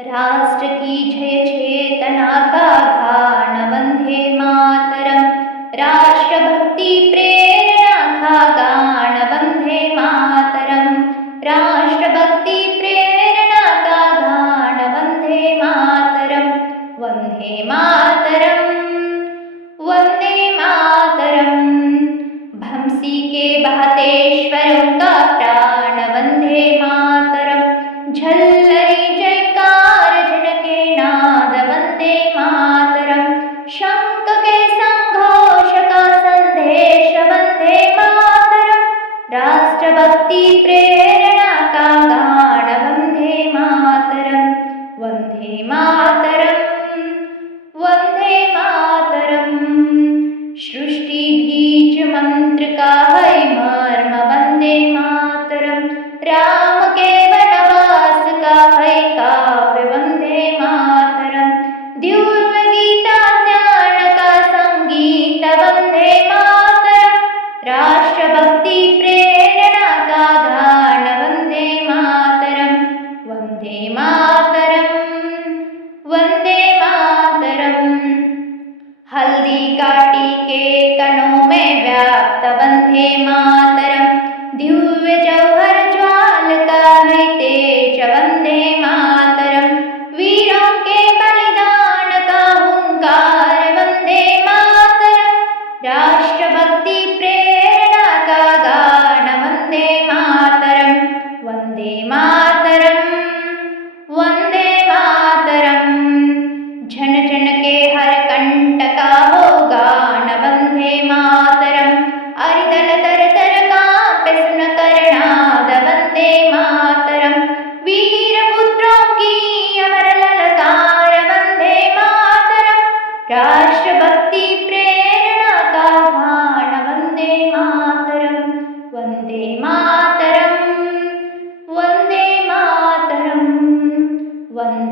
राष्ट्र की जय चेतना का गान वंदे मातरम। राष्ट्रभक्ति प्रेरणा का गान वंदे मातरम। राष्ट्रभक्ति प्रेरणा का गान वंदे मातरम। वंदे मातरम। वंदे मातरम। भंसी के बहतेश्वरों राष्ट्रभक्ति प्रेरणा का गान वंदे मातरम वंदे व्याप्तवन्धे मातरं दिव्यजौहरज्वालका है ते च वंदे मातरं वीरों के बलिदान का हुङ्कार वंदे मातरं राष्ट्रभक्ति प्रेरणा का गान वंदे मातरं वंदे मा